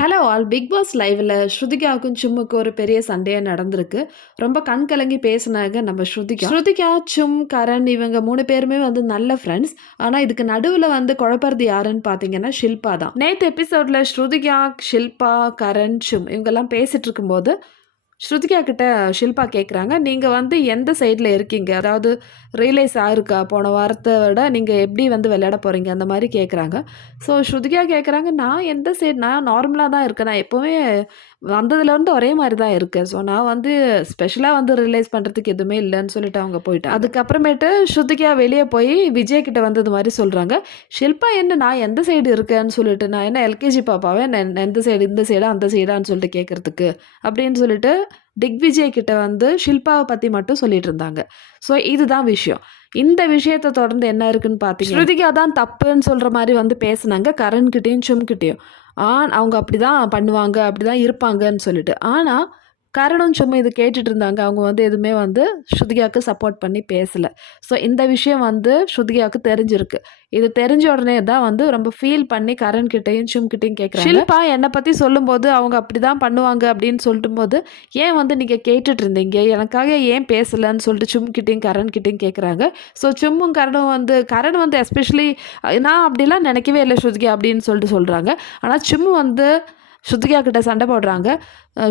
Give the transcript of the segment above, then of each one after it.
Hello all big pass லைவ்ல ஸ்ருதிகாவுக்கும் சும்முக்கு ஒரு பெரிய சண்டையாக நடந்திருக்கு. ரொம்ப கண் கலங்கி பேசினாங்க நம்ம ஸ்ருதிகா, சும், கரண் இவங்க 3 பேருமே வந்து நல்ல ஃப்ரெண்ட்ஸ். ஆனால் இதுக்கு நடுவில் வந்து குழப்பறது யாருன்னு பார்த்தீங்கன்னா ஷில்பா தான். நேற்று எபிசோடில் ஸ்ருதிகா, ஷில்பா, கரண், சும் இவங்கெல்லாம் பேசிட்டு இருக்கும்போது ஸ்ருதிகா கிட்ட ஷில்பா கேட்குறாங்க, நீங்கள் வந்து எந்த சைடில் இருக்கீங்க? அதாவது ரியலைஸ் ஆயிருக்கா போன வாரத்தை விட நீங்கள் எப்படி வந்து விளையாட போகிறீங்க அந்த மாதிரி கேட்குறாங்க. ஸோ ஸ்ருதிகா கேட்குறாங்க, நான் எந்த சைடு, நான் நார்மலாக தான் இருக்கேன், நான் எப்போவுமே வந்ததுலேருந்து ஒரே மாதிரி தான் இருக்கேன். ஸோ நான் வந்து ஸ்பெஷலாக வந்து ரியலைஸ் பண்ணுறதுக்கு எதுவுமே இல்லைன்னு சொல்லிட்டு அவங்க போயிட்டாங்க. அதுக்கப்புறமேட்டு ஸ்ருதிகா வெளியே போய் விஜய் கிட்ட வந்து இது மாதிரி சொல்கிறாங்க, ஷில்பா என்ன நான் எந்த சைடு இருக்கேன்னு சொல்லிட்டு, நான் என்ன எல்கேஜி பாப்பாவே நான் எந்த சைடு, இந்த சைடா அந்த சைடான்னு சொல்லிட்டு கேட்குறதுக்கு அப்படின்னு சொல்லிட்டு திக்விஜய் கிட்ட வந்து ஷில்பாவை பற்றி மட்டும் சொல்லிட்டு இருந்தாங்க. ஸோ இதுதான் விஷயம். இந்த விஷயத்தை தொடர்ந்து என்ன இருக்குன்னு பார்த்தீங்கன்னா, ஸ்ருதிகா தான் தப்புன்னு சொல்கிற மாதிரி வந்து பேசுனாங்க கரண்கிட்டையும் சும்கிட்டையும். அவங்க அப்படி தான் பண்ணுவாங்க, அப்படி தான் இருப்பாங்கன்னு சொல்லிட்டு. ஆனால் கரணும் சும்மா இது கேட்டுட்டு இருந்தாங்க. அவங்க வந்து எதுவுமே வந்து ஸ்ருதிகாவுக்கு சப்போர்ட் பண்ணி பேசலை. ஸோ இந்த விஷயம் வந்து ஸ்ருதிகாவுக்கு தெரிஞ்சிருக்கு. இது தெரிஞ்ச உடனே தான் வந்து ரொம்ப ஃபீல் பண்ணி கரண் கிட்டையும் சும்கிட்டையும் கேட்குறாங்க, ஷில்பா என்னை பற்றி சொல்லும்போது அவங்க அப்படி தான் பண்ணுவாங்க அப்படின்னு சொல்லிட்டு போது ஏன் வந்து நீங்கள் கேட்டுட்டு இருந்தீங்க, எனக்காக ஏன் பேசலைன்னு சொல்லிட்டு சும்கிட்டையும் கரண்கிட்டையும் கேட்குறாங்க. ஸோ சும்மும் கரண் வந்து எஸ்பெஷலி நான் அப்படிலாம் நினைக்கவே இல்லை ஸ்ருதிகா அப்படின்னு சொல்லிட்டு சொல்கிறாங்க. ஆனால் சும்மு வந்து ஸ்ருதிகா கிட்ட சண்டை போடுறாங்க.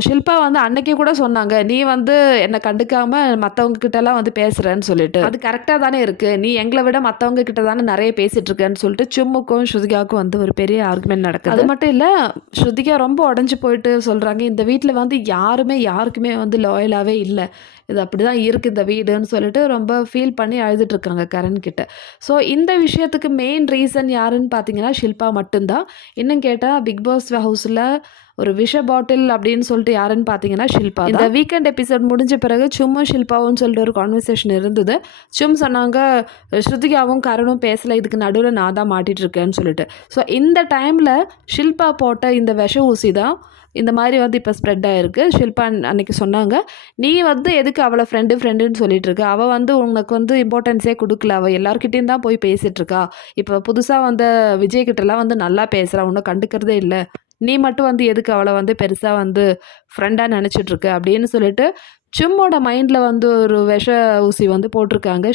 ஷில்பா வந்து அன்னைக்கு கூட சொன்னாங்க, நீ வந்து என்னை கண்டுக்காமல் மற்றவங்க கிட்டலாம் வந்து பேசுகிறேன்னு சொல்லிட்டு. அது கரெக்டாக தானே இருக்குது, நீ எங்களை விட மற்றவங்க கிட்ட தானே நிறைய பேசிகிட்டு இருக்கேன்னு சொல்லிட்டு சும்முக்கும் ஸ்ருதிகாவுக்கும் வந்து ஒரு பெரிய ஆர்குமெண்ட் நடக்குது. அது மட்டும் இல்லை, ஸ்ருதிகா ரொம்ப உடஞ்சி போயிட்டு சொல்கிறாங்க, இந்த வீட்டில் வந்து யாருக்குமே வந்து லாயலாகவே இல்லை, இது அப்படி தான் இருக்குது இந்த வீடுன்னு சொல்லிட்டு ரொம்ப ஃபீல் பண்ணி அழுதுட்ருக்காங்க கரண் கிட்ட. ஸோ இந்த விஷயத்துக்கு மெயின் ரீசன் யாருன்னு பார்த்தீங்கன்னா ஷில்பா மட்டும்தான். இன்னும் கேட்டால் பிக் பாஸ் ஹவுஸில் ஒரு விஷ பாட்டில் அப்படின்னு சொல்லிட்டு யாருன்னு பார்த்தீங்கன்னா ஷில்பா. இந்த வீக்கெண்ட் எபிசோட் முடிஞ்ச பிறகு சும்மும் ஷில்பாவும் சொல்லிட்டு ஒரு கான்வர்சேஷன் இருந்தது. சும் சொன்னாங்க, ஸ்ருதிகாவும் கரணும் பேசலை, இதுக்கு நடுவில் நான் தான் மாட்டிகிட்டு இருக்கேன்னு சொல்லிட்டு. ஸோ இந்த டைமில் ஷில்பா போட்ட இந்த விஷ ஊசி தான் இந்த மாதிரி வந்து இப்போ ஸ்ப்ரெட் ஆகிருக்கு. ஷில்பா அன்னைக்கு சொன்னாங்க, நீ வந்து எதுக்கு அவளை ஃப்ரெண்டுன்னு சொல்லிட்டு இருக்க, அவள் வந்து உனக்கு வந்து இம்பார்ட்டன்ஸே கொடுக்கல, அவள் எல்லாருக்கிட்டையும் தான் போய் பேசிகிட்டு இருக்கா, இப்போ புதுசாக வந்த விஜய் கிட்டலாம் வந்து நல்லா பேசுகிறா, உன்னை கண்டுக்கிறதே இல்லை, நீ மட்டும் வந்து எதுக்கு அவளை வந்து பெருசாக வந்து ஃப்ரெண்டாக நினச்சிட்ருக்க அப்படின்னு சொல்லிட்டு சும்மோட மைண்டில் வந்து ஒரு விஷ ஊசி வந்து போட்டிருக்காங்க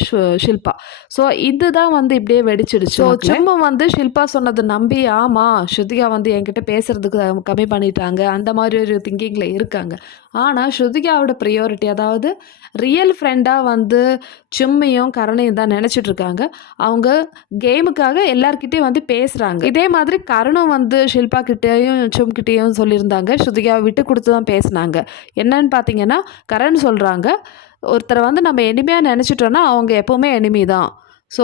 ஷில்பா. ஸோ இதுதான் வந்து இப்படியே வெடிச்சிடுச்சு. ஸோ சும்மா வந்து ஷில்பா சொன்னதை நம்பி, ஆமாம் ஸ்ருதிகா வந்து என்கிட்ட பேசுகிறதுக்கு கம்மி பண்ணிட்டாங்க அந்த மாதிரி ஒரு திங்கிங்கில் இருக்காங்க. ஆனால் ஸ்ருதிகாவோட ப்ரியாரிட்டி, அதாவது ரியல் ஃப்ரெண்டாக வந்து சும்மையும் கரணையும் தான் நினச்சிட்ருக்காங்க. அவங்க கேமுக்காக எல்லார்கிட்டையும் வந்து பேசுகிறாங்க. இதே மாதிரி கரணும் வந்து ஷில்பா கிட்டேயும் சும்கிட்டேயும் சொல்லியிருந்தாங்க, ஸ்ருதிகாவை விட்டு கொடுத்து தான் பேசினாங்க. என்னன்னு பார்த்தீங்கன்னா கரண் சொல்கிறாங்க, ஒருத்தரை வந்து நம்ம எனிமையாக நினச்சிட்டோன்னா அவங்க எப்போவுமே எனிமி தான். ஸோ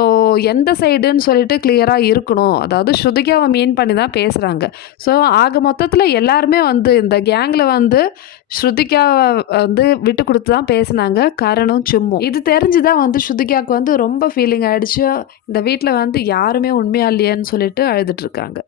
எந்த சைடுன்னு சொல்லிட்டு கிளியராக இருக்கணும், அதாவது ஸ்ருதிகாவை மீன் பண்ணி தான் பேசுகிறாங்க. ஸோ ஆக மொத்தத்தில் எல்லாருமே வந்து இந்த கேங்கில் வந்து ஸ்ருதிகாவை வந்து விட்டு கொடுத்து தான் பேசினாங்க கரணும் சும்மும். இது தெரிஞ்சு தான் வந்து ஸ்ருதிகாவுக்கு வந்து ரொம்ப ஃபீலிங் ஆகிடுச்சு, இந்த வீட்டில் வந்து யாருமே உண்மையாக இல்லையான்னு சொல்லிட்டு அழுதுட்ருக்காங்க.